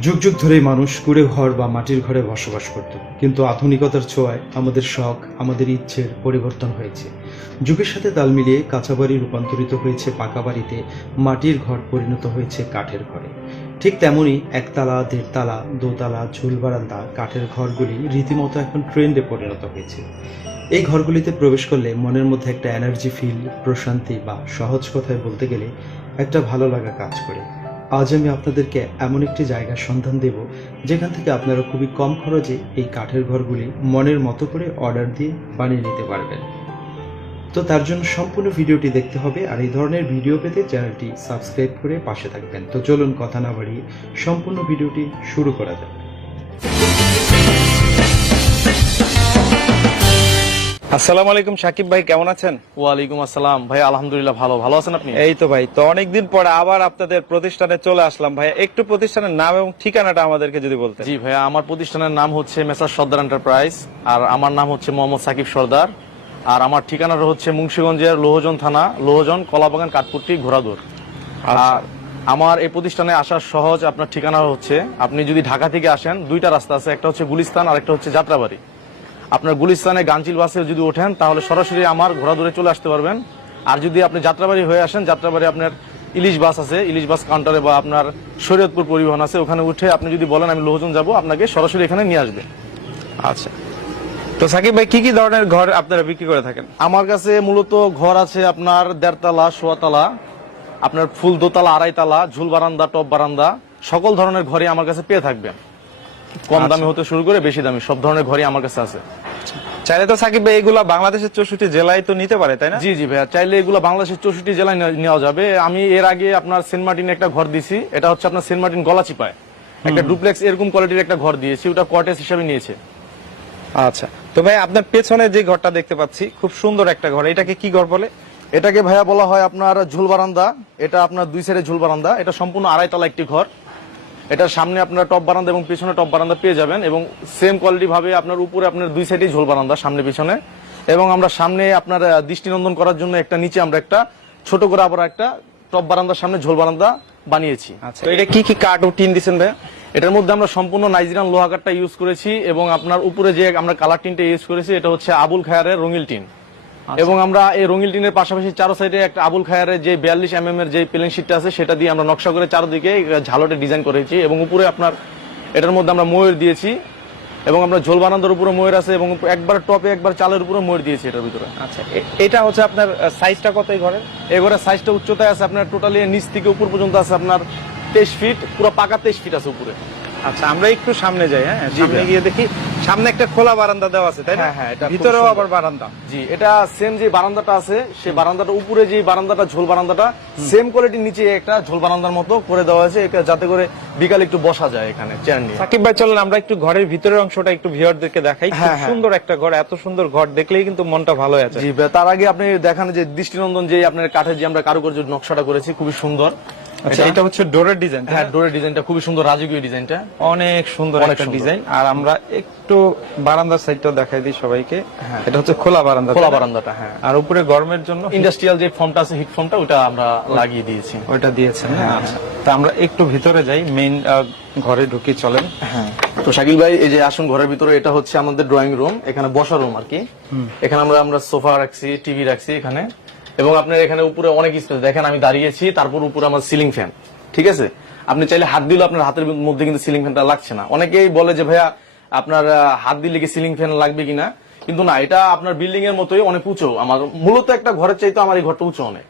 যুগ যুগ ধরেই মানুষ কুড়ে ঘর বা মাটির ঘরে বসবাস করত। কিন্তু আধুনিকতার ছোঁয়ায় আমাদের শখ, আমাদের ইচ্ছের পরিবর্তন হয়েছে। যুগের সাথে তাল মিলিয়ে কাঁচা বাড়ি রূপান্তরিত হয়েছে পাকা বাড়িতে, মাটির ঘর পরিণত হয়েছে কাঠের ঘরে। ঠিক তেমনই একতলা, দেড়তলা, দোতলা, ঝুল বারান্দা কাঠের ঘরগুলি রীতিমতো এখন ট্রেন্ডে পরিণত হয়েছে। এই ঘরগুলিতে প্রবেশ করলে মনের মধ্যে একটা এনার্জি ফিল প্রশান্তি বা সহজ কথায় বলতে গেলে একটা ভালো লাগা কাজ করে। আজ আমি আপনাদেরকে এমন একটি জায়গার সন্ধান দেব, যেখান থেকে আপনারা খুবই কম খরচে এই কাঠের ঘরগুলি মনের মতো করে অর্ডার দিয়ে বানিয়ে নিতে পারবেন। তো তার জন্য সম্পূর্ণ ভিডিওটি দেখতে হবে, আর এই ধরনের ভিডিও পেতে চ্যানেলটি সাবস্ক্রাইব করে পাশে থাকবেন। তো চলুন কথা না বাড়িয়ে সম্পূর্ণ ভিডিওটি শুরু করা যাক। আসসালামু আলাইকুম সাকিব ভাই কেমন আছেন? ওয়ালাইকুম আসসালাম। ভাই আলহামদুলিল্লাহ ভালো। ভালো আছেন আপনি? এই তো ভাই তো অনেকদিন পরে আবার আপনাদের প্রতিষ্ঠানে চলে আসলাম। ভাই একটু প্রতিষ্ঠানের নাম এবং ঠিকানাটা আমাদেরকে যদি বলতেন। জি ভাইয়া আমার প্রতিষ্ঠানের নাম হচ্ছে মেসার সর্দার এন্টারপ্রাইজ আর আমার নাম হচ্ছে মোহাম্মদ সাকিব সর্দার আর আমার ঠিকানাটা হচ্ছে মুন্সিগঞ্জের লোহজন থানা লোহজন কলাবাগান কাঠপুট্টি ঘোড়াদুর আর আমার এই প্রতিষ্ঠানে আসার সহজ আপনার ঠিকানা হচ্ছে আপনি যদি ঢাকা থেকে আসেন দুইটা রাস্তা আছে একটা হচ্ছে গুলিস্তান আর একটা হচ্ছে যাত্রাবাড়ি। আপনার গুলিস্তানে গাঞ্চিল বাসে যদি ওঠেন তাহলে সরাসরি আমার ঘোড়াদুরে চলে আসতে পারবেন। আর যদি আপনি যাত্রাবাড়ি হয়ে আসেন যাত্রাবাড়ি আপনার ইলিশ বাস আছে ইলিশ বাস কাউন্টারে বা আপনার শরীয়তপুর পরিবহন আছে ওখানে উঠে আপনি যদি বলেন আমি লোহজন যাব আপনাকে সরাসরি এখানে নিয়ে আসবে। আচ্ছা। তো সাকিব ভাই কি কি ধরনের ঘর আপনারা বিক্রি করে থাকেন? আমার কাছে মূলত ঘর আছে আপনার দেড়তলা সোয়াতলা আপনার ফুল দোতলা আড়াইতলা ঝুল বারান্দা টপ বারান্দা সকল ধরনের ঘরই আমার কাছে পেয়ে থাকবেন। কম দামি হতে শুরু করে বেশি দামি সব ধরনের ঘরই আমার কাছে আছে। চাইলে তো সাকিব ভাই এগুলা বাংলাদেশের চৌষট্টি জেলায় তো নিতে পারে তাই না? জি জি ভাইয়া চাইলে এগুলো বাংলাদেশের চৌষট্টি জেলায় নেওয়া- যাবে। আমি এর আগে আপনার সেন্ট মার্টিনে একটা ঘর দিছি এটা হচ্ছে আপনার সেন্ট মার্টিন গলাচিপায় একটা ডুপ্লেক্স এরকম কোয়ালিটির একটা ঘর দিয়েছি ওটা কোয়ার্টেস হিসাবে নিয়েছে। আচ্ছা তো ভাই আপনার পেছনে যে ঘরটা দেখতে পাচ্ছি খুব সুন্দর একটা ঘর। এটাকে কি ঘর বলে? এটাকে ভাইয়া বলা হয় আপনার ঝুল বারান্দা এটা আপনার দুই সাইডে ঝুল বারান্দা এটা সম্পূর্ণ আড়াইতলা একটি ঘর। এটার সামনে আপনার টপ বারান্দা এবং পিছনে টপ বারান্দা পেয়ে যাবেন এবং সেম কোয়ালিটি ভাবে আপনার উপরে আপনার দুই সাইডে ঝোল বারান্দা সামনে পিছনে। এবং আমরা সামনে আপনার দৃষ্টিনন্দন করার জন্য একটা নিচে আমরা একটা ছোট করে আবার একটা টপ বারান্দার সামনে ঝোল বারান্দা বানিয়েছি। আচ্ছা। এটা কি কি কাঠ ও টিন দিচ্ছেন ভাই এটার মধ্যে আমরা সম্পূর্ণ নাইজেরিয়ান লোহা কাঠটা ইউজ করেছি এবং আপনার উপরে যে আমরা কালার টিনটা ইউজ করেছি এটা হচ্ছে আবুল খায়ারের রঙিল টিন। এবং আমরা এই রঙিল টিনের পাশাপাশি চারো সাইডে একটা আবুল খায়ারের যে বিয়াল্লিশ এম এম এর যে প্লেন শিটটা আছে সেটা দিয়ে আমরা নকশা করে চারদিকে ঝালটে ডিজাইন করেছি এবং উপরে আপনার এটার মধ্যে আমরা ময়ূর দিয়েছি এবং আমরা ঝোল বারান্দার উপরে ময়ূর আছে এবং একবার টপে একবার চালের উপরে ময়ূর দিয়েছি এটার ভিতরে। আচ্ছা এটা হচ্ছে আপনার সাইজটা কত এই ঘরের? এই ঘরের সাইজটা উচ্চতায় আছে আপনার টোটালি নিচ থেকে উপর পর্যন্ত আছে আপনার তেইশ ফিট পুরো পাকা তেইশ ফিট আছে উপরে। আচ্ছা আমরা একটু সামনে যাই হ্যাঁ? সামনে গিয়ে দেখি সামনে একটা খোলা বারান্দা দেওয়া আছে তাই না? হ্যাঁ, হ্যাঁ, এটা ভিতরেও আবার বারান্দা। জি এটা সেম যে বারান্দাটা আছে সেই বারান্দাটা উপরে যে বারান্দাটা ঝোল বারান্দাটা সেম কোয়ালিটির নিচে একটা ঝোল বারান্দার মতো করে দেওয়া হয়েছে এটা যাতে করে বিকালে একটু বসা যায় এখানে চেয়ার নিয়ে। সাকিব ভাই চলেন আমরা একটু ঘরের ভিতরের অংশটা একটু ভিউয়ারদেরকে দেখাই। খুব হ্যাঁ, হ্যাঁ। সুন্দর একটা ঘর এত সুন্দর ঘর দেখলেই কিন্তু মনটা ভালো হয়ে আছে। জি তার আগে আপনি দেখান যে দৃষ্টিনন্দন যে আপনার কাঠে যে আমরা কারুকার্য নকশাটা করেছি খুবই সুন্দর। আচ্ছা এটা হচ্ছে ডোরের ডিজাইন হ্যাঁ ডোরের ডিজাইনটা খুবই সুন্দর রাজকীয় ডিজাইনটা। অনেক সুন্দর একটা ডিজাইন। আর আমরা একটু বারান্দার সাইডটা দেখাই দিই সবাইকে। এটা হচ্ছে খোলা বারান্দা খোলা বারান্দাটা হ্যাঁ। আর উপরে গরমের জন্য ইন্ডাস্ট্রিয়াল যে ফর্মটা আছে হিট ফর্মটা ওটা আমরা লাগিয়ে দিয়েছি। ওইটা দিয়েছেন হ্যাঁ? আচ্ছা তা আমরা একটু ভিতরে যাই মেইন ঘরে ঢুকি চলেন। হ্যাঁ। তো শাকিল ভাই এই যে আসুন ঘরের ভিতরে এটা হচ্ছে আমাদের ড্রয়িং রুম এখানে বসার রুম আর কি। এখানে আমরা আমরা সোফা রাখছি টিভি রাখছি এখানে। এবং আপনার এখানে উপরে অনেক স্পেস দেখেন আমি দাঁড়িয়েছি তারপর উপরে আমার সিলিং ফ্যান ঠিক আছে? আপনি চাইলে হাত দিলে আপনার হাতের মধ্যে কিন্তু সিলিং ফ্যানটা লাগছে না। অনেকেই বলে যে ভাইয়া আপনার হাত দিলে কি সিলিং ফ্যান লাগবে কিনা? কিন্তু না এটা আপনার বিল্ডিং এর মতোই অনেক উঁচু। আমার মূলত একটা ঘরের চাইতে আমার এই ঘরটা উঁচু অনেক।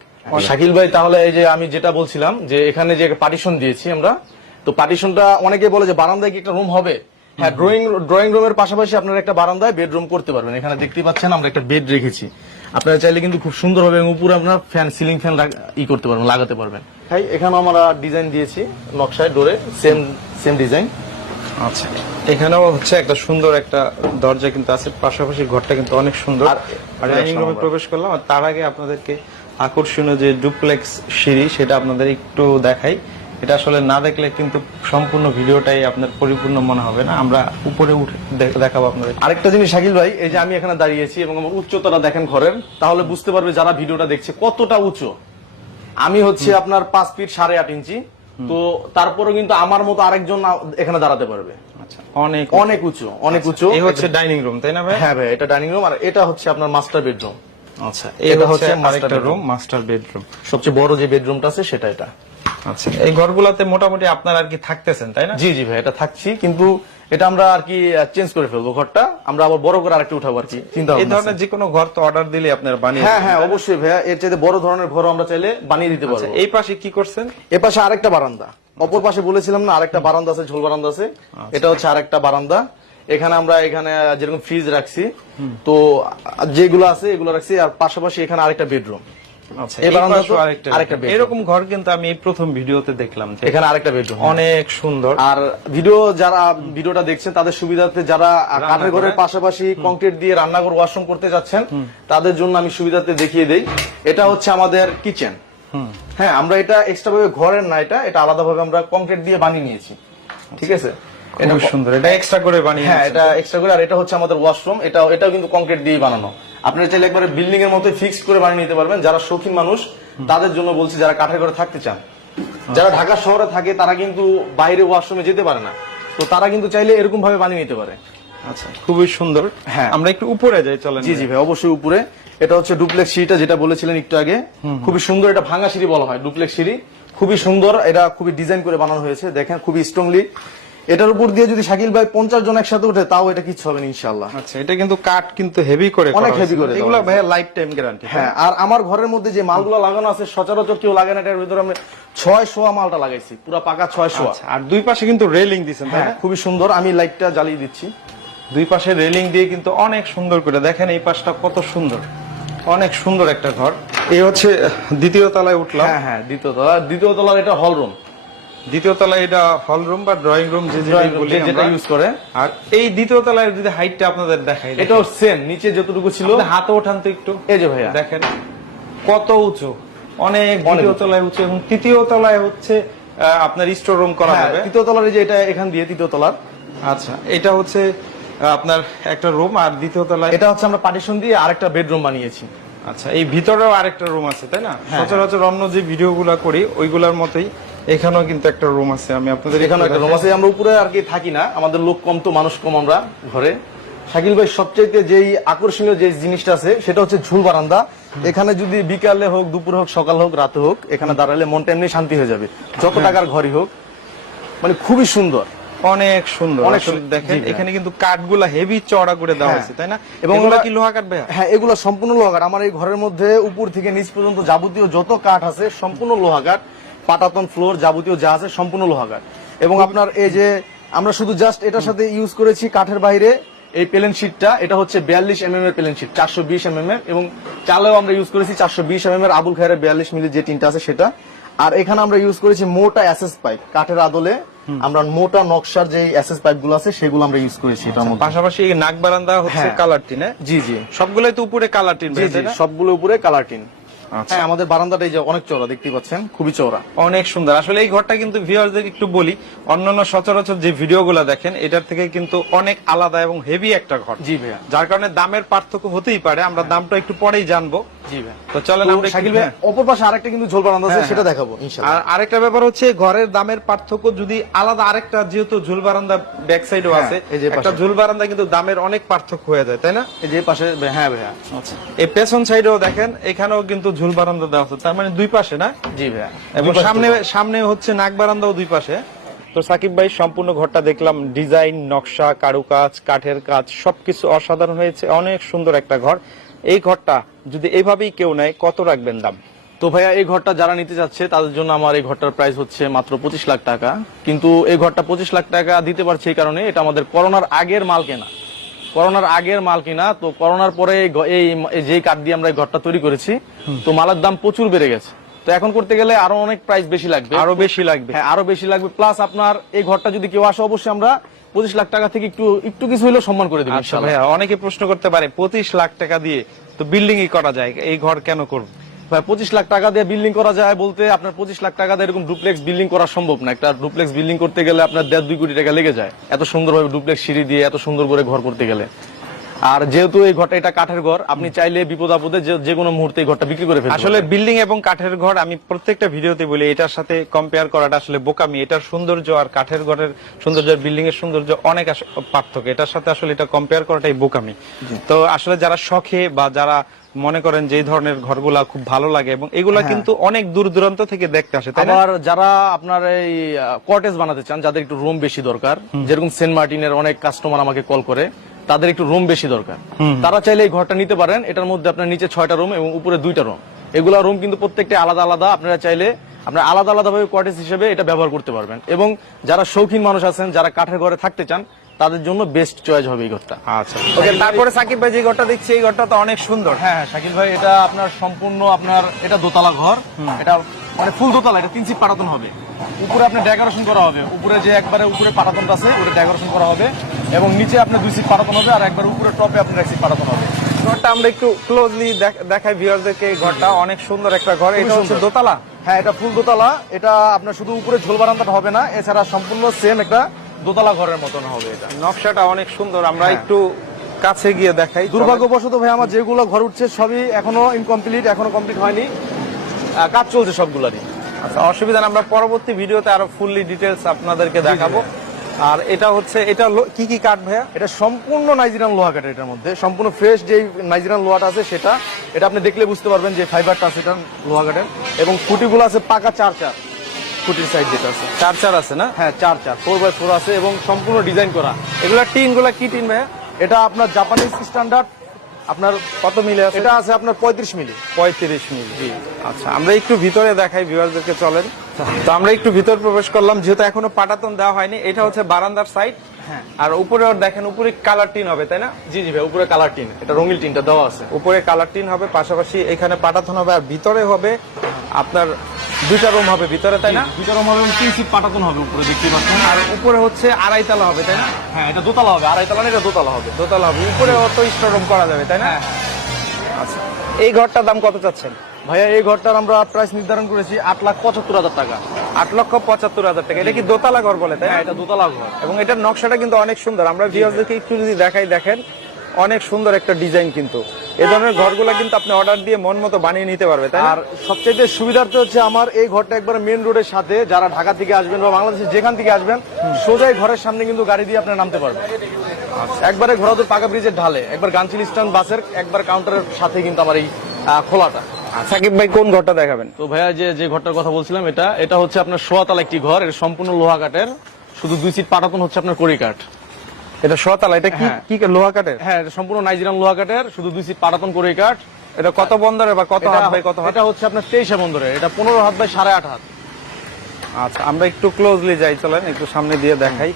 শাকিল ভাই তাহলে এই যে আমি যেটা বলছিলাম যে এখানে যে পার্টিশন দিয়েছি আমরা তো পার্টিশনটা অনেকে বলে যে বারান্দায় কি একটা রুম হবে? হ্যাঁ ড্রয়িং ড্রয়িং রুমের পাশাপাশি আপনারা একটা বারান্দায় বেডরুম করতে পারবেন। এখানে দেখতেই পাচ্ছেন আমরা একটা বেড রেখেছি। আপনারা চাইলে কিন্তু খুব সুন্দর হবে এবং উপরে আপনার ফ্যান সিলিং ফ্যান ই করতে পারবেন লাগাতে পারবেন। ভাই এখানে আমরা ডিজাইন দিয়েছি নকশায় ডোরে সেম সেম ডিজাইন আচ্ছা। এখানেও হচ্ছে একটা সুন্দর একটা দরজা কিন্তু আছে পাশাপাশি ঘরটা কিন্তু অনেক সুন্দর। আর- ডাইনিং রুমে প্রবেশ করলাম আর তার আগে আপনাদেরকে আকর্ষণীয় যে ডুপ্লেক্স সিঁড়ি সেটা আপনাদের একটু দেখাই। এটা আসলে না দেখলে কিন্তু সম্পূর্ণ ভিডিওটাই আপনার পরিপূর্ণ মনে হবে না। আমরা উপরে উঠে দেখাবো আপনাদের। আরেকটা জিনিস শাকিল ভাই এই যে আমি এখানে দাঁড়িয়েছি এবং আমার উচ্চতাটা দেখেন ঘরের তাহলে বুঝতে পারবে যারা ভিডিওটা দেখছে কতটা উঁচু। আমি হচ্ছে আপনার পাঁচ ফিট সাড়ে আট ইঞ্চি। তো তারপরেও কিন্তু আমার মতো আরেকজন এখানে দাঁড়াতে পারবে। আচ্ছা। অনেক অনেক উঁচু অনেক উঁচু। এই হচ্ছে ডাইনিং রুম তাই না ভাই? হ্যাঁ ভাই এটা ডাইনিং রুম আর এটা হচ্ছে আপনার মাস্টার বেডরুম আচ্ছা এটা হচ্ছে bedroom। রুম মাস্টার বেডরুম সবচেয়ে বড় যে বেডরুমটা আছে সেটা এটা। আচ্ছা। এই ঘরগুলোতে মোটামুটি আপনারা আর কি থাকতেছেন তাই না? জি জি ভাই এটা থাকছি কিন্তু এটা আমরা আর কি চেঞ্জ করে ফেলব ঘরটা। আমরা আবার বড় করে আরেকটা উঠাবো আর কি চিন্তা এই ধরনের যে কোনো ঘর তো অর্ডার দিলে আপনারা বানিয়ে হ্যাঁ হ্যাঁ অবশ্যই ভাইয়া এর চাইতে বড় ধরনের ঘর আমরা চাইলে বানিয়ে দিতে আচ্ছা, পারব। এই পাশে কি করছেন? এ পাশে আরেকটা বারান্দা। অপর পাশে বলেছিলাম না আরেকটা বারান্দা আছে ঝোল বারান্দা আছে। এটা হচ্ছে আরেকটা বারান্দা। এখানে আমরা এখানে যেরকম ফ্রিজ রাখছি তো যেগুলো আছে এগুলো রাখছি আর পাশাপাশি এখানে আরেকটা বেডরুম আচ্ছা। এরকম ঘর কিন্তু আমি এই প্রথম ভিডিওতে দেখলাম এখানে আরেকটা বেডরুম অনেক সুন্দর। আর ভিডিও যারা ভিডিওটা দেখছেন তাদের সুবিধার্থে যারা কাঠের ঘরের পাশাপাশি কংক্রিট দিয়ে রান্নাঘর ওয়াশরুম করতে যাচ্ছেন তাদের জন্য আমি সুবিধাতে দেখিয়ে দেই। এটা হচ্ছে আমাদের কিচেন। হ্যাঁ আমরা এটা এক্সট্রা ভাবে ঘরের না এটা এটা আলাদা ভাবে আমরা কংক্রিট দিয়ে বানিয়ে নিয়েছি। ঠিক আছে? এটা সুন্দর এটা এক্সট্রা করে বানিয়ে হ্যাঁ এটা এক্সট্রা করে আর এটা হচ্ছে আমাদের ওয়াশরুম এটা এটাও কিন্তু কংক্রিট দিয়ে বানানো। আপনারা চাইলে একবারে বিল্ডিং এর মতো ফিক্স করে বানিয়ে নিতে পারবেন। যারা শৌখিন মানুষ তাদের জন্য বলছি যারা কাঠের ঘরে থাকতে চান যারা ঢাকা শহরে থাকে তারা কিন্তু বাইরে ওয়াশরুমে যেতে পারে না। তো তারা কিন্তু চাইলে এরকম ভাবে বানিয়ে নিতে পারে। আচ্ছা খুবই সুন্দর। হ্যাঁ। আমরা একটু উপরে যাই চলেন। জি জি ভাই অবশ্যই উপরে। এটা হচ্ছে ডুপ্লেক্স সিঁড়িটা যেটা বলেছিলেন একটু আগে। খুবই সুন্দর এটা ভাঙা সিঁড়ি বলা হয় ডুপ্লেক্স সিঁড়ি। খুবই সুন্দর এটা খুবই ডিজাইন করে বানানো হয়েছে। দেখেন খুবই স্ট্রংলি এটার উপর দিয়ে যদি শাকিল ভাই পঞ্চাশ জন একসাথে উঠে তাও এটা কিছু হবে না ইনশাল্লাহ আচ্ছা এটা কিন্তু কাঠ কিন্তু হেভি করে অনেক heavy করে এগুলো লাইফ টাইম গ্যারান্টি হ্যাঁ আর আমার ঘরের মধ্যে যে মালগুলো লাগানো আছে সচরাচর কেউ লাগে না এটার ভিতরে আমি ছয় শোয়া মালটা লাগাইছি পুরো পাকা ছয় শোয়া। আচ্ছা আর দুই পাশে কিন্তু রেলিং তাই হ্যাঁ খুবই সুন্দর আমি লাইটটা জ্বালিয়ে দিচ্ছি। দুই পাশে রেলিং দিয়ে কিন্তু অনেক সুন্দর করে দেখেন এই পাশটা কত সুন্দর। অনেক সুন্দর একটা ঘর। এই হচ্ছে দ্বিতীয় তলায় উঠলাম। হ্যাঁ হ্যাঁ দ্বিতীয় তলা দ্বিতীয় তলার এটা হল রুম দ্বিতীয় তলায় এটা হল রুম বা ড্রয়িং রুম যে যেটা ইউজ করে। আর এই দ্বিতীয় তলায় যদি হাইটটা আপনাদের দেখাই এটাও সেম নিচে যতটুকু ছিল। হাতে ওঠান তো একটু। এই যে ভাইয়া। দেখেন কত উঁচু। অনেক দ্বিতীয় তলায় উঁচু এবং তৃতীয় তলায় হচ্ছে আপনার স্টোর রুম করা হবে। তৃতীয় তলার যে এটা এখান দিয়ে তৃতীয় তলার। আচ্ছা এটা হচ্ছে আপনার একটা রুম আর দ্বিতীয় তলায় এটা হচ্ছে আমরা পার্টিশন দিয়ে আরেকটা বেডরুম বানিয়েছি। আচ্ছা এই ভিতরেও আরেকটা রুম আছে তাই না? হ্যাঁ, সচরাচর অন্য যে ভিডিওগুলো করি ওইগুলোর মতোই এখানেও কিন্তু একটা রুম আছে আমি আপনাদের এখানে একটা রুম আছে আমরা উপরে আর কি থাকি না আমাদের লোক কম তো মানুষ কম আমরা ঘরে। শাকিল ভাই সবচাইতে যেই আকর্ষণীয় যে জিনিসটা আছে সেটা হচ্ছে ঝুল বারান্দা। এখানে যদি বিকালে হোক দুপুরে হোক সকাল হোক রাতে হোক এখানে দাঁড়ালে মনটা এমনি শান্তি হয়ে যাবে। যত হ্যাঁ। টাকার ঘরই হোক মানে খুবই সুন্দর। অনেক সুন্দর অনেক। দেখেন এখানে কিন্তু কাঠগুলা হেভি চড়া করে দেওয়া হ্যাঁ। হয়েছে তাই না? এবং এগুলো কি লোহা কাঠ ভাইয়া? হ্যাঁ এগুলো সম্পূর্ণ লোহা কাঠ। আমার এই ঘরের মধ্যে উপর থেকে নিচ পর্যন্ত যাবতীয় যত কাঠ আছে সম্পূর্ণ লোহা কাঠ। পাটাতন ফ্লোর যাবতীয় যা আছে সম্পূর্ণ লোহা কাঠ এবং আপনার এই যে আমরা শুধু জাস্ট এটার সাথে ইউজ করেছি কাঠের বাইরে এই প্লেন শিটটা এটা হচ্ছে বিয়াল্লিশ এম এম এর প্লেন শিট চারশো বিশ এম এম এর এবং চালেও আমরা ইউজ করেছি চারশো বিশ এম এম এর আবুল খায়ের বিয়াল্লিশ মিলি যে টিনটা আছে সেটা। আর এখানে আমরা ইউজ করেছি মোটা অ্যাসেস পাইপ কাঠের আদলে আমরা মোটা নকশার যে অ্যাসেস পাইপগুলো আছে সেগুলো আমরা ইউজ করেছি এটার মধ্যে। পাশাপাশি নাক বারান্দা হচ্ছে হ্যাঁ। কালার টিন জি জি। সবগুলোই তো উপরে কালার টিন জি জি সবগুলো উপরে কালার টিন। আচ্ছা। হ্যাঁ আমাদের বারান্দাটা এই যে অনেক চওড়া দেখতে পাচ্ছেন? খুবই চওড়া। অনেক সুন্দর। আসলে এই ঘরটা কিন্তু ভিউয়ারদের একটু বলি অন্যান্য সচরাচর যে ভিডিওগুলো দেখেন এটার থেকে কিন্তু অনেক আলাদা এবং হেভি একটা ঘর। জি ভাইয়া। যার কারণে দামের পার্থক্য হতেই পারে আমরা দামটা একটু পরেই জানব। জি ভাই তো চলেন আমরা শাকিল ভাই হ্যাঁ। অপর পাশে আরেকটা কিন্তু ঝোল বারান্দা আছে হ্যাঁ, সেটা হ্যাঁ। দেখাবো ইনশাআল্লাহ। আর আরেকটা ব্যাপার হচ্ছে ঘরের দামের পার্থক্য যদি আলাদা আরেকটা যেহেতু ঝুল বারান্দা ব্যাক সাইডও হ্যাঁ, আছে একটা পাশে। ঝুল বারান্দা কিন্তু দামের অনেক পার্থক্য হয়ে যায় তাই না? এই যে পাশে হ্যাঁ ভাইয়া আচ্ছা এই পেছন সাইডেও দেখেন এখানেও কিন্তু ঝুল বারান্দা দেওয়া আছে তার মানে দুই পাশে না? জি ভাইয়া। এবং সামনে সামনে হচ্ছে নাক বারান্দাও দুই পাশে। তো সাকিব ভাই সম্পূর্ণ ঘরটা দেখলাম ডিজাইন নকশা কারুকাজ কাঠের কাজ সবকিছু অসাধারণ হয়েছে অনেক সুন্দর একটা ঘর। এই ঘরটা যদি এইভাবেই কেউ নেয় কত রাখবেন দাম? তো ভাইয়া এই ঘরটা যারা নিতে চাচ্ছে তাদের জন্য আমার এই ঘরটার প্রাইস হচ্ছে মাত্র পঁচিশ লাখ টাকা। কিন্তু এই ঘরটা পঁচিশ লাখ টাকা দিতে পারছে এই কারণে এটা আমাদের করোনার আগের মাল কেনা। করোনার আগের মাল কিনা তো করোনার পরে এই এই কাঠ দিয়ে আমরা এই ঘরটা তৈরি করেছি তো মালের দাম প্রচুর বেড়ে গেছে। তো এখন করতে গেলে আরও অনেক প্রাইস বেশি লাগবে। আরও বেশি লাগবে। হ্যাঁ আরও বেশি লাগবে। প্লাস আপনার এই ঘরটা যদি কেউ আসে অবশ্যই আমরা পঁচিশ লাখ টাকা থেকে একটু একটু কিছু হলেও সম্মান করে দেবো আচ্ছা অনেকে প্রশ্ন করতে পারে পঁচিশ লাখ টাকা দিয়ে তো বিল্ডিং করা যায় এই ঘর কেন করব? ভাই পঁচিশ লাখ টাকা দিয়ে বিল্ডিং করা যায় বলতে আপনার পঁচিশ লাখ টাকা দিয়ে এরকম ডুপ্লেক্স বিল্ডিং করা সম্ভব না। একটা ডুপ্লেক্স বিল্ডিং করতে গেলে আপনার দেড় দুই কোটি টাকা লেগে যায়। এত সুন্দরভাবে ডুপ্লেক্স সিঁড়ি দিয়ে এত সুন্দর করে ঘর করতে গেলে। আর যেহেতু এই ঘরটা এটা কাঠের ঘর আপনি চাইলে বিপদ আপদে যে- কোনো মুহূর্তে এই ঘরটা বিক্রি করে ফেলতে আসলে বিল্ডিং এবং কাঠের ঘর আমি প্রত্যেকটা ভিডিওতে বলি এটার সাথে কম্পেয়ার করাটা আসলে বোকামি। এটার সৌন্দর্য আর কাঠের ঘরের সৌন্দর্য আর বিল্ডিং এর সৌন্দর্য অনেক পার্থক্য। এটার সাথে আসলে এটা কম্পেয়ার করাটাই বোকামি। তো আসলে যারা শখে বা যারা মনে করেন যে ধরনের ঘরগুলা খুব ভালো লাগে এবং এগুলা কিন্তু অনেক দূর দূরান্ত থেকে দেখতে আসে আবার যারা আপনার এই কটেজ বানাতে চান যাদের একটু রুম বেশি দরকার যেরকম সেন্ট মার্টিনের অনেক কাস্টমার আমাকে কল করে তাদের একটু রুম বেশি দরকার। তারা চাইলে এই ঘরটা নিতে পারেন এটার মধ্যে আপনার নিচে ছয়টা রুম এবং উপরে দুইটা রুম এগুলা রুম কিন্তু প্রত্যেকটা আলাদা আলাদা আপনারা চাইলে আপনারা আলাদা আলাদা ভাবে কটেজ হিসেবে এটা ব্যবহার করতে পারবেন। এবং যারা শৌখিন মানুষ আছেন যারা কাঠের ঘরে থাকতে চান তাদের জন্য বেস্ট চয়েস হবে এই ঘরটা। আচ্ছা। ওকে তারপরে সাকিব ভাই যে ঘরটা দেখছি এই ঘরটা তো অনেক সুন্দর। হ্যাঁ হ্যাঁ শাকিল ভাই এটা আপনার সম্পূর্ণ আপনার এটা দোতলা ঘর। এটা মানে ফুল দোতলা এটা তিন সিট পাটাতন হবে। উপরে আপনার ডেকোরেশন করা হবে। উপরে যে একবারে উপরে পাটাতনটা আছে ওটা ডেকোরেশন করা হবে। এবং নিচে আপনার দুই সিট পাটাতন হবে আর একবার উপরে টপে আপনার এক সিট পাটাতন হবে। ঘরটা আমরা একটু ক্লোজলি দেখাই ভিউয়ারদেরকে এই ঘরটা অনেক সুন্দর একটা ঘর। এটা হচ্ছে দোতলা। হ্যাঁ এটা ফুল দোতলা। এটা আপনার শুধু উপরে ঝোল বারান্দাটা হবে না এছাড়া সম্পূর্ণ সেম একটা দোতলা ঘরের মতন হবে এটা। নকশাটা অনেক সুন্দর আমরা হ্যাঁ। একটু কাছে গিয়ে দেখাই। দুর্ভাগ্যবশত ভাই আমার যেগুলো ঘর উঠছে সবই এখনও ইনকমপ্লিট এখনও কমপ্লিট হয়নি। কাজ চলছে সবগুলারই। আচ্ছা অসুবিধা আমরা পরবর্তী ভিডিওতে আরও ফুললি ডিটেলস আপনাদেরকে দেখাবো। আর এটা হচ্ছে এটা কি কি কাঠ ভাইয়া? এটা সম্পূর্ণ নাইজেরিয়ান লোহা কাঠের এটার মধ্যে। সম্পূর্ণ ফ্রেশ যে নাইজেরিয়ান লোহাটা আছে সেটা এটা আপনি দেখলে বুঝতে পারবেন যে ফাইবারটা আছে এটা লোহা কাঠের। এবং খুঁটিগুলো আছে পাকা চার চার। খুঁটির সাইড যেটা আছে। চার চার আছে না? হ্যাঁ চার চার। ফোর বাই ফোর আছে এবং সম্পূর্ণ ডিজাইন করা। এগুলা টিনগুলা কি টিন ভাইয়া? এটা আপনার জাপানিজ স্ট্যান্ডার্ড আপনার কত মিলে আছে? এটা আছে আপনার পঁয়ত্রিশ মিলি। পঁয়ত্রিশ মিলি। আচ্ছা আমরা একটু ভিতরে দেখাই ভিউয়ারদেরকে চলেন। তো আমরা একটু ভিতর প্রবেশ করলাম যেহেতু এখনও পাটাতন দেওয়া হয়নি এটা হচ্ছে বারান্দার সাইড হ্যাঁ। আর উপরে দেখেন উপরে কালার টিন হবে তাই না? জি জি ভাই উপরে কালার টিন। এটা রঙিন টিনটা দেওয়া আছে। উপরে কালার টিন হবে পাশাপাশি এখানে পাটাতন হবে আর ভিতরে হবে আপনার দুইটা রুম হবে ভিতরে তাই না? দুইটা রুম হবে এবং তিন সিট পাটাতন হবে উপরে দেখতে পাচ্ছেন। আর উপরে হচ্ছে আড়াইতলা হবে তাই না? হ্যাঁ এটা দোতলা হবে আড়াইতলা না এটা দোতলা হবে। দোতলা হবে। উপরে অত স্টোর রুম করা যাবে তাই না? হ্যাঁ, আচ্ছা এই ঘরটার দাম কত চাচ্ছেন? ভাইয়া এই ঘরটার আমরা প্রাইস নির্ধারণ করেছি আট লাখ পঁচাত্তর হাজার টাকা। আট লক্ষ পঁচাত্তর হাজার টাকা এটা কি দোতলা ঘর বলে তাই হ্যাঁ এটা দোতলা ঘর। এবং এটার নকশাটা কিন্তু অনেক সুন্দর। আমরা ভিউয়ারদেরকে একটু যদি দেখাই দেখেন অনেক সুন্দর একটা ডিজাইন কিন্তু। এই ধরনের ঘরগুলো কিন্তু আপনি অর্ডার দিয়ে মন মতো বানিয়ে নিতে পারবে তাই আর আর সবচেয়ে সুবিধার্থে হচ্ছে আমার এই ঘরটা একবার মেন রোডের সাথে যারা ঢাকা থেকে আসবেন বা বাংলাদেশের যেখান থেকে আসবেন সোজাই ঘরের সামনে কিন্তু গাড়ি দিয়ে আপনি নামতে পারবেন। একবারে ঘোরাদুর পাকা ব্রিজের ঢালে একবার গাংচিল স্ট্যান্ড বাসের একবার কাউন্টারের সাথে কিন্তু আমার এই খোলাটা। সাকিব ভাই কোন ঘরটা দেখাবেন? তো ভাইয়া যে যে ঘরটার কথা বলছিলাম এটা এটা হচ্ছে আপনার সোয়াতালা একটি ঘর এটা সম্পূর্ণ লোহা কাঠের শুধু দুই সিট পাটাতন হচ্ছে আপনার কড়ি কাঠ এটা শতলা এটা কি হ্যাঁ। কি লোহা কাঠের? হ্যাঁ এটা সম্পূর্ণ নাইজেরিয়ান লোহা কাঠের শুধু দুই সিট পাটাতন করে কাঠ। এটা কত বন্দরে বা কত হাত বাই কত হাত? এটা হচ্ছে আপনার তেইশে বন্দরে এটা পনেরো হাত বাই সাড়ে আট হাত। আচ্ছা আমরা একটু ক্লোজলি যাই চলেন একটু সামনে দিয়ে দেখাই।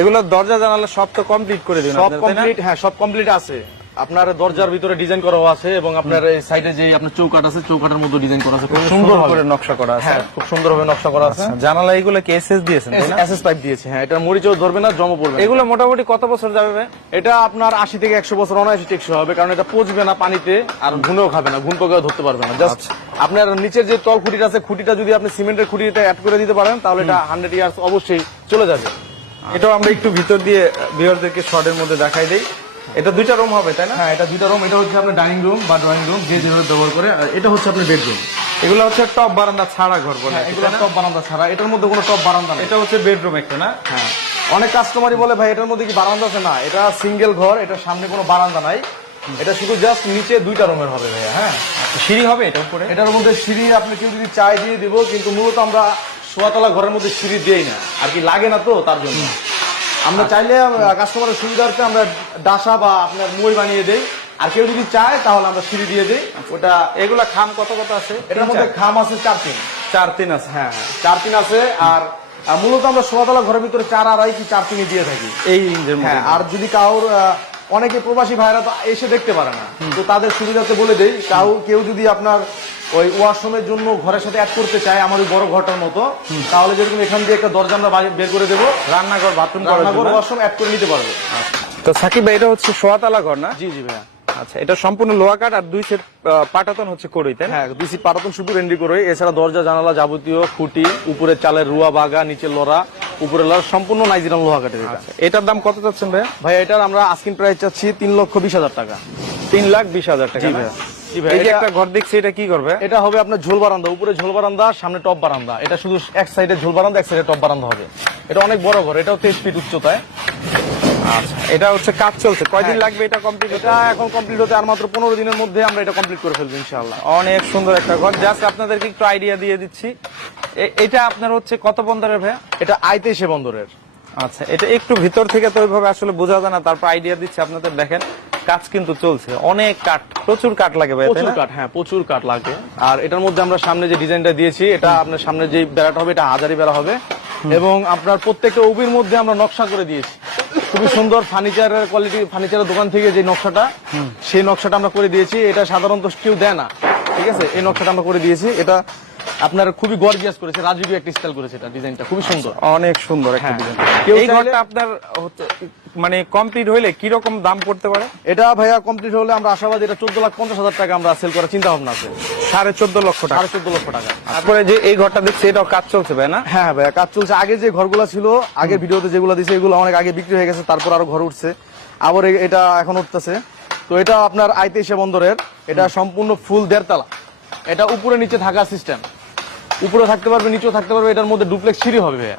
এগুলো দরজা জানালা সব তো কমপ্লিট করে দিন সব কমপ্লিট হ্যাঁ সব কমপ্লিট আছে। আপনার দরজার ভিতরে ডিজাইন করা আছে এবং আপনার এই সাইডে যে আপনার চৌকাট আছে চৌকাটের মধ্যে ডিজাইন করা আছে। খুব সুন্দর সুন্দর করে নকশা করা আছে। হ্যাঁ খুব সুন্দরভাবে নকশা করা আছে। আচ্ছা, জানালা এগুলো কি এসএস দিয়েছেন তাই না? এসএস পাইপ দিয়েছে হ্যাঁ এটা মরিচও ধরবে না জমও পড়বে এগুলো মোটামুটি কত বছর যাবে এটা আপনার আশি থেকে একশো বছর অনায়াসে টেকসই হবে কারণ এটা পচবে না পানিতে আর ঘুনেও খাবে না ঘুন পোকাও ধরতে পারবে না। জাস্ট আপনার নিচের যে তল খুঁটিটা আছে খুঁটিটা যদি আপনি সিমেন্টের খুঁটিতে অ্যাড করে দিতে পারেন তাহলে এটা হান্ড্রেড ইয়ার্স অবশ্যই চলে যাবে। এটাও আমরা একটু ভিতর দিয়ে ভিউয়ারদেরকে শর্টের মধ্যে দেখাই দেই। এটা দুইটা রুম হবে তাই না? হ্যাঁ এটা দুইটা রুম এটা হচ্ছে আপনার ডাইনিং রুম বা ড্রয়িং রুম যে যেভাবে ব্যবহার করে আর এটা হচ্ছে আপনার বেডরুম এগুলো হচ্ছে টপ বারান্দা ছাড়া ঘর বলে এগুলো টপ বারান্দা ছাড়া এটার মধ্যে কোনো টপ বারান্দা নেই। এটা হচ্ছে বেডরুম একটা না? হ্যাঁ। অনেক কাস্টমারই বলে ভাই এটার মধ্যে কি বারান্দা আছে? না এটা সিঙ্গেল ঘর এটার সামনে কোনো বারান্দা নাই। এটা শুধু জাস্ট নিচে দুইটা রুমের হবে ভাইয়া হ্যাঁ? সিঁড়ি হবে এটা উপরে? এটার মধ্যে সিঁড়ি আপনি কেউ যদি চাই দিয়ে দিব কিন্তু মূলত আমরা সোয়াতলা ঘরের মধ্যে সিঁড়ি দেই না। আর কি লাগে না তো তার জন্য। আমরা চাইলে কাস্টমারের সুবিধার্থে আমরা ডাসা বা আপনার মই বানিয়ে দেই। আর কেউ যদি চায় তাহলে আমরা সিঁড়ি দিয়ে দেই। ওটা এগুলা খাম কত কত আছে? এটার মধ্যে খাম আছে চার তিন চার তিন আছে। হ্যাঁ হ্যাঁ চার তিন আছে। আর মূলত আমরা সোয়াতলা ঘরের ভিতরে চার আড়াই কি চার তিনই দিয়ে থাকি। এই হ্যাঁ আর যদি আহ, অনেকে প্রবাসী ভাইরা তো এসে দেখতে পারে না। তো তাদের সুবিধাতে বলে দেই কাউ কেউ যদি আপনার ওই ওয়াশরুমের জন্য ঘরের সাথে অ্যাড করতে চাই আমার ওই বড় ঘরটার মতো তাহলে যেরকম এখান দিয়ে একটা দরজা আমরা বের করে দেবো রান্নাঘর বাথরুম রান্নাঘর ওয়াশরুম অ্যাড করে নিতে পারবে। তো সাকিব ভাই এটা হচ্ছে সোয়াতলা ঘর না? জি জি ভাইয়া। আচ্ছা এটা সম্পূর্ণ লোহা কাঠ আর দুই সেট পাটাতন হচ্ছে করই তাই হ্যাঁ দুই সিট পারাতন শুধু রেন্ডি করে এছাড়া দরজা জানালা যাবতীয় খুঁটি উপরে চালের রুয়া বাগা নিচে লড়া উপরে লড়া সম্পূর্ণ নাইজেরিয়ান লোহা কাঠের এটা। আচ্ছা, এটার দাম কত চাচ্ছেন ভাইয়া? ভাই এটার আমরা আস্কিন প্রাইস চাচ্ছি তিন লক্ষ বিশ হাজার টাকা। তিন লাখ বিশ হাজার টাকা জি ভাইয়া। জি ভাইয়া, এই যে একটা ঘর দেখছি এটা কি করবে? এটা হবে আপনার ঝোল বারান্দা উপরে ঝোল বারান্দা সামনে টপ বারান্দা। এটা শুধু এক সাইডে ঝোল বারান্দা এক সাইডে টপ বারান্দা হবে। এটা অনেক বড় ঘর এটাও তেইশ ফিট উচ্চতায়। আচ্ছা এটা হচ্ছে কাজ চলছে। কয়দিন হ্যাঁ। লাগবে এটা কমপ্লিট এটা এখন কমপ্লিট হতে আর মাত্র পনেরো দিনের মধ্যে আমরা এটা কমপ্লিট করে ফেলব ইনশাআল্লাহ। অনেক সুন্দর একটা ঘর। জাস্ট আপনাদেরকে একটু আইডিয়া দিয়ে দিচ্ছি। এটা আপনার হচ্ছে কত বন্দরের ভাইয়া এটা বন্দরের। আচ্ছা এটা একটু ভিতর থেকে তো ওইভাবে আসলে বোঝা যায় না তারপর আইডিয়া দিচ্ছি আপনাদের দেখেন। কাজ কিন্তু চলছে। অনেক কাঠ প্রচুর কাঠ লাগে ভাই প্রচুর কাঠ হ্যাঁ প্রচুর কাঠ লাগে। আর এটার মধ্যে আমরা সামনে যে ডিজাইনটা দিয়েছি এটা আপনার সামনে যে বেড়াটা হবে এটা হাজারি বেড়া হবে। এবং আপনার প্রত্যেকটা উবির মধ্যে আমরা নকশা করে দিয়েছি। খুবই সুন্দর ফার্নিচারের কোয়ালিটি ফার্নিচারের দোকান থেকে যে নকশাটা সেই নকশাটা আমরা করে দিয়েছি। এটা সাধারণত কেউ দেয় না ঠিক আছে? এই নকশাটা আমরা করে দিয়েছি। এটা আপনার খুবই গর্জিয়াস করেছে রাজকীয় একটা স্টাইল করেছে এটা ডিজাইনটা খুবই সুন্দর। অনেক সুন্দর একটা হ্যাঁ। ডিজাইন এই ঘরটা আপনার মানে কমপ্লিট হইলে কি রকম দাম পড়তে পারে? এটা ভাইয়া কমপ্লিট হলে আমরা আশাবাদী এটা চোদ্দ লাখ পঞ্চাশ হাজার টাকা আমরা সেল করার চিন্তা ভাবনা আছে। সাড়ে চোদ্দ লক্ষ টাকা। সাড়ে চোদ্দ লক্ষ টাকা। তারপরে যে এই ঘরটা দেখছি এটাও কাজ চলছে ভাই না? হ্যাঁ হ্যাঁ ভাইয়া কাজ চলছে। আগে যে ঘরগুলো ছিল আগের ভিডিওতে যেগুলো দিছে এগুলো অনেক আগে বিক্রি হয়ে গেছে তারপর আরও ঘর উঠছে। আবার এটা এখন উঠতেছে। তো এটা আপনার আইতেশে বন্দরের এটা সম্পূর্ণ ফুল দেড়তলা। এটা উপরে নিচে থাকা সিস্টেম উপরে থাকতে পারবে নিচেও থাকতে পারবে এটার মধ্যে ডুপ্লেক্স সিঁড়ি হবে ভাইয়া।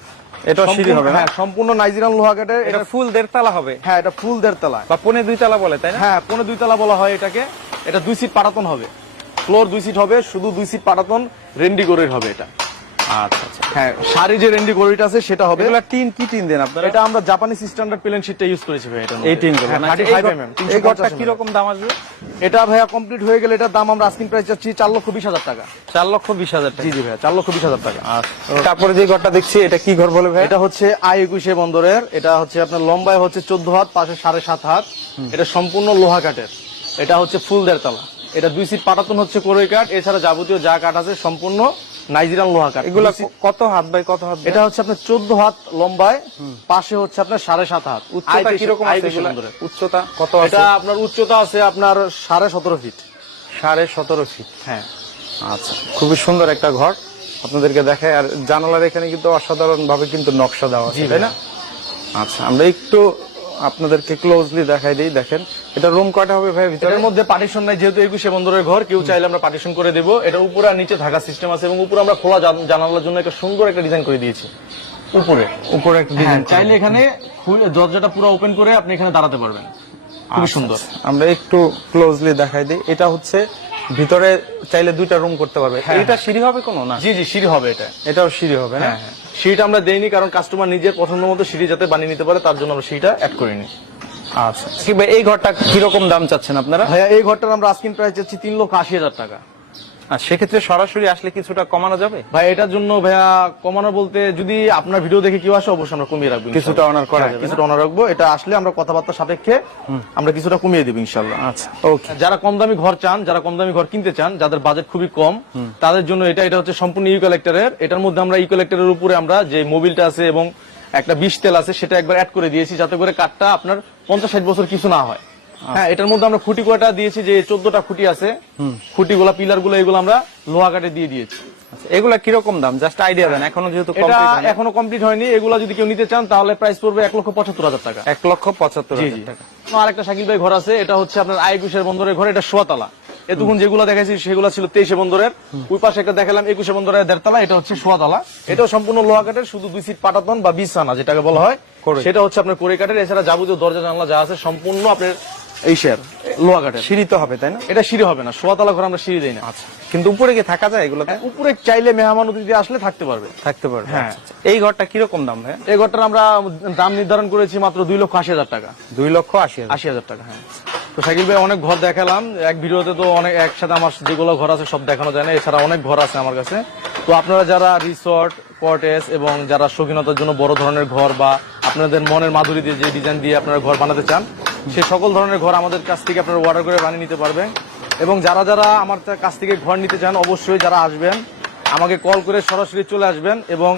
এটা সিঁড়ি হবে হ্যাঁ সম্পূর্ণ নাইজেরিয়ান লোহা এটা ফুল দেড়তলা হবে। হ্যাঁ এটা ফুল দেড়তলা বা পনে দুই তলা বলে তাই না? হ্যাঁ পনে দুই তলা বলা হয় এটাকে। এটা দুই সিট পাটাতন হবে। ফ্লোর দুই সিট হবে শুধু দুই সিট পাটাতন রেন্ডিগোরের হবে এটা। আচ্ছা আচ্ছা। হ্যাঁ শাড়ি যে রেন্ডি গড়িটা আছে সেটা হবে এগুলা টিন কি টিন দেন আপনারা? এটা আমরা জাপানিজ স্ট্যান্ডার্ড প্লেন শিটটা ইউজ করেছি ভাই এটা এই টিনগুলো থার্টি ফাইভ এম এম এই ঘরটা কি রকম দাম আসবে? এটা ভাইয়া কমপ্লিট হয়ে গেলে এটার দাম আমরা আস্কিং প্রাইস চাচ্ছি চার লক্ষ বিশ হাজার টাকা। চার লক্ষ বিশ হাজার জি জি ভাইয়া চার লক্ষ বিশ হাজার টাকা। তারপরে যে ঘরটা দেখছি এটা কি ঘর বলে ভাই এটা হচ্ছে আই একুশে বন্দরের এটা হচ্ছে আপনার লম্বায় হচ্ছে চোদ্দ হাত পাশে সাড়ে সাত হাত। এটা সম্পূর্ণ লোহা কাঠের। এটা হচ্ছে ফুল দেড়তলা এটা দুই সিট পাটাতন হচ্ছে কোরই কাঠ এছাড়া যাবতীয় যা কাঠ আছে সম্পূর্ণ নাইজেরিয়ান লোহা কাঠ এগুলা কত হাত বাই কত হাত এটা হচ্ছে আপনার চোদ্দ হাত লম্বায় পাশে হচ্ছে আপনার সাড়ে সাত হাত। উচ্চতা কীরকম। উচ্চতা কত এটা আপনার উচ্চতা আছে আপনার সাড়ে সতেরো ফিট। সাড়ে সতেরো ফিট। হ্যাঁ। আচ্ছা খুবই সুন্দর একটা ঘর। আপনাদেরকে দেখায় আর জানালার এখানে কিন্তু অসাধারণ ভাবে কিন্তু নকশা দেওয়া আছে তাই না? আচ্ছা আমরা একটু আপনাদেরকে ক্লোজলি দেখাই দিই দেখেন। এটা রুম কয়টা হবে ভাই ভিতরের মধ্যে পার্টিশন নাই যেহেতু একুশে বন্দরের ঘর কেউ চাইলে আমরা পার্টিশন করে দেবো। এটা উপরে আর নিচে থাকা সিস্টেম আছে এবং উপরে আমরা খোলা জানালার জন্য একটা সুন্দর একটা ডিজাইন করে দিয়েছি। উপরে উপরে একটা হ্যাঁ, ডিজাইন চাইলে এখানে দরজাটা পুরো ওপেন করে আপনি এখানে দাঁড়াতে পারবেন। খুবই সুন্দর। আমরা একটু ক্লোজলি দেখাই দিই। এটা হচ্ছে ভিতরে চাইলে দুইটা রুম করতে পারবে। হ্যাঁ, এটা সিঁড়ি হবে কোনো? না। জি জি সিঁড়ি হবে এটা। এটাও সিঁড়ি হবে হ্যাঁ। সিঁড়িটা আমরা দেইনি কারণ কাস্টমার নিজের পছন্দ মতো সিঁড়ি যাতে বানিয়ে নিতে পারে তার জন্য আমরা সিঁড়িটা অ্যাড করিনি। আচ্ছা। কি ভাই এই ঘরটা কীরকম দাম চাচ্ছেন আপনারা? ভাইয়া এই ঘরটার আমরা আস্কিং প্রাইস চাচ্ছি তিন লক্ষ আশি হাজার টাকা। সেক্ষেত্রে সরাসরি আসলে কিছুটা কমানো যাবে? ভাই এটার জন্য ভাইয়া কমানো বলতে যদি আপনার ভিডিও দেখে কেউ আসে অবশ্যই আমরা কমিয়ে রাখব কিছুটা honor করা হ্যাঁ, কিছুটা অনার রাখব। এটা আসলে আমরা কথাবার্তা সাপেক্ষে আমরা কিছুটা কমিয়ে দেবো ইনশাল্লাহ। আচ্ছা। ওকে যারা কম দামি ঘর চান যারা কম দামি ঘর কিনতে চান যাদের বাজেট খুবই কম তাদের জন্য এটা এটা হচ্ছে সম্পূর্ণ ইউ কালেক্টরের এটার মধ্যে আমরা ইউ কালেক্টরের উপরে আমরা যে মোবিলটা আছে এবং একটা বিষ তেল আছে সেটা একবার অ্যাড করে দিয়েছি যাতে করে কাঠটা আপনার পঞ্চাশ ষাট বছর কিছু না হয়। হ্যাঁ এটার মধ্যে আমরা খুঁটি কয়টা দিয়েছি যে চোদ্দটা খুঁটি আছে। খুঁটি গুলা পিলারগুলো এগুলো আমরা লোহা কাঠে দিয়ে দিয়েছি। আচ্ছা, এগুলা কীরকম দাম? জাস্ট আইডিয়া দেন এখনও যেহেতু এখনও কমপ্লিট হয়নি। এগুলা যদি কেউ নিতে চান তাহলে প্রাইস পড়বে এক লক্ষ পঁচাত্তর হাজার টাকা। এক লক্ষ পঁচাত্তর হাজার টাকা। আরেকটা শাকিল ভাই ঘর আছে এটা হচ্ছে আপনার আইকুশের বন্দরের ঘর এটা সোয়াতলা। এতক্ষণ যেগুলো দেখাইছি সেগুলো ছিল তেইশে বন্দরের। ওই পাশে একটা দেখালাম একুশে বন্দরের দেড়তলা এটা হচ্ছে সোয়াতলা। এটাও সম্পূর্ণ লোহা কাঠের শুধু দুই সিট পাটাতন বা বিছানা যেটাকে বলা হয়। সেটা হচ্ছে আপনার কোরে কাঠের এছাড়া যাবতীয় দরজা জানলা যা আছে সম্পূর্ণ আপনার এই শেয়ার কাঠের সিঁড়ি তো হবে তাই না? এটা সিঁড়ি হবে না সোয়াতলা ঘর আমরা সিঁড়ি দিই না। আচ্ছা। কিন্তু উপরে কি থাকা যায় এগুলোতে? উপরে চাইলে মেহমান অতিথি আসলে থাকতে পারবে। থাকতে পারবে হ্যাঁ। আচ্ছা, আচ্ছা। এই ঘরটা কীরকম দাম ভাই এই ঘরটার আমরা দাম নির্ধারণ করেছি মাত্র দুই লক্ষ আশি হাজার টাকা। দুই লক্ষ আশি আশি হাজার টাকা হ্যাঁ। তো শাকিল ভাই অনেক ঘর দেখালাম। এক ভিডিওতে তো অনেক একসাথে আমার যেগুলো ঘর আছে সব দেখানো যায় না। এছাড়া অনেক ঘর আছে আমার কাছে। তো আপনারা যারা রিসর্ট কটেজ এবং যারা শৌখিনতার জন্য বড় ধরনের ঘর বা আপনাদের মনের মাধুরী দিয়ে যে ডিজাইন দিয়ে আপনারা ঘর বানাতে চান সে সকল ধরনের ঘর আমাদের কাছ থেকে আপনারা অর্ডার করে বানিয়ে নিতে পারবেন। এবং যারা যারা আমার কাছ থেকে ঘর নিতে চান অবশ্যই যারা আসবেন আমাকে কল করে সরাসরি চলে আসবেন এবং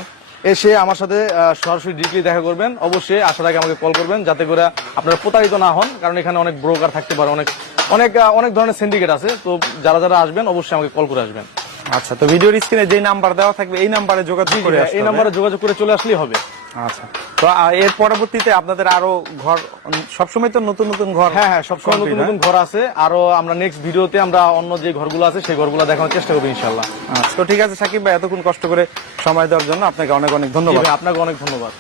এসে আমার সাথে সরাসরি ডিগ্রি দেখা করবেন। অবশ্যই আসার আগে আমাকে কল করবেন যাতে করে আপনারা প্রতারিত না হন কারণ এখানে অনেক ব্রোকার থাকতে পারে অনেক অনেক অনেক ধরনের সিন্ডিকেট আছে। তো যারা যারা আসবেন অবশ্যই আমাকে কল করে আসবেন। আচ্ছা তো ভিডিওর স্ক্রিনে যে নাম্বার দেওয়া থাকবে এই নাম্বারে যোগাযোগ করে এই নাম্বারে যোগাযোগ করে চলে আসলেই হবে। আচ্ছা। তো এর পরবর্তীতে আপনাদের আরও ঘর সবসময় তো নতুন নতুন ঘর হ্যাঁ হ্যাঁ সবসময় নতুন নতুন ঘর আছে। আরও আমরা নেক্সট ভিডিওতে আমরা অন্য যে ঘরগুলো আছে সেই ঘরগুলো দেখানোর চেষ্টা করব ইনশাল্লাহ আচ্ছা। তো ঠিক আছে সাকিব ভাই এতক্ষণ কষ্ট করে সময় দেওয়ার জন্য আপনাকে অনেক অনেক ধন্যবাদ। আপনাকে অনেক ধন্যবাদ।